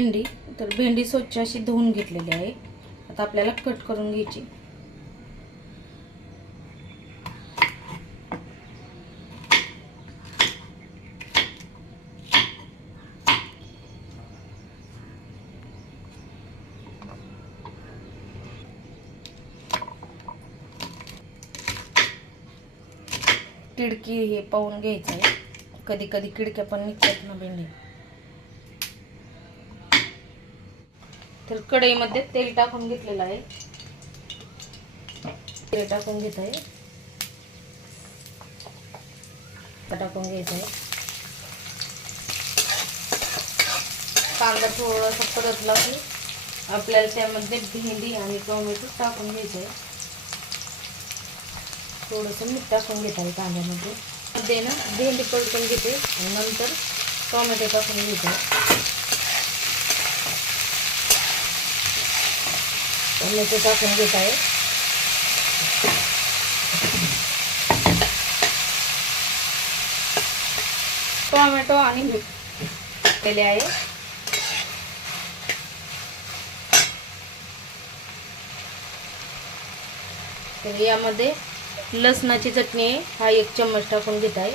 भेंडी तर भेंडी स्वच्छ अशी धुवून घेतलेली आहे. आता आपल्याला कट करून घ्यायची. तिडकी हे पाहून घ्यायचं आहे. कधी कधी किडक्या पण निघतात ना भेंडी. तर कढईमध्ये तेल टाकून घेतलेलं आहे. तेल टाकून घेत आहे. टाकून घ्यायचं आहे. कांदा थोडासा परतला की आपल्याला त्यामध्ये भेंडी आणि टोमॅटो टाकून घ्यायचं आहे. थोडंसं मीठ टाकून घेत आहे कांद्यामध्ये. मध्ये ना भेंडी परतून घेते आणि नंतर टोमॅटो टाकून घेते. टोमॅटो टाकून घेत आहे. टोमॅटो आणि केले आहे. तर यामध्ये लसणाची चटणी हा एक चम्मच टाकून घेत आहे.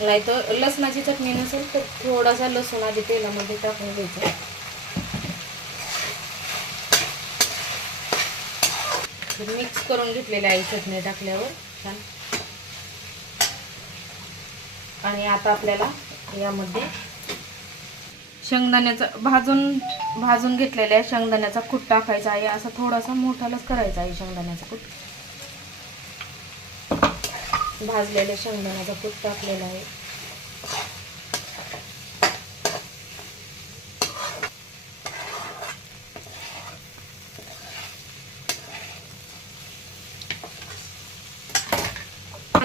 नाही तर लसणाची चटणी नसेल तर थोडासा लसूण आधी तेलामध्ये टाकून घ्यायचा. मिक्स करून घेतलेलं आहे चटणी टाकल्यावर. छान. आणि आता आपल्याला यामध्ये शेंगदाण्याचा भाजून भाजून घेतलेला आहे. शेंगदाण्याचा कूट टाकायचा आहे. असा थोडासा मोठालाच करायचा आहे शेंगदाण्याचा कूट. भाजलेल्या शेंगदाण्याचा कूट टाकलेला आहे.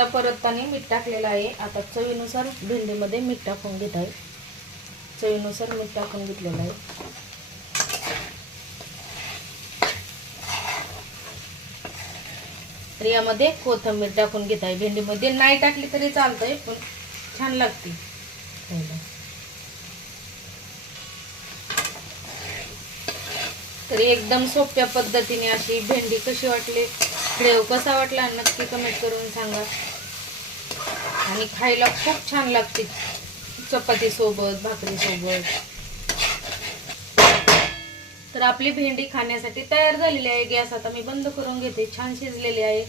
परतताना मीठ टाकलेलं आहे. आता चवीनुसार भेंडीमध्ये मीठ टाकून घेत आहे. चवीनुसार मीठ टाकून घेतलेलं आहे. तर यामध्ये कोथिंबीर टाकून घेत आहे. भेंडीमध्ये नाही टाकली तरी चालतंय पण छान लागते. खायला. तर एकदम सोप्या पद्धतीने अशी भेंडी कशी वाटली? व्हिडिओ कसा वाटला? नक्की कमेंट करून सांगा. आणि खायला खूप छान लागते. चपाती सोबत भाकरी सोबत. तर आपली भेंडी खाण्यासाठी तयार झालेली आहे. गॅस आता मी बंद करून घेते. छान शिजलेली आहे.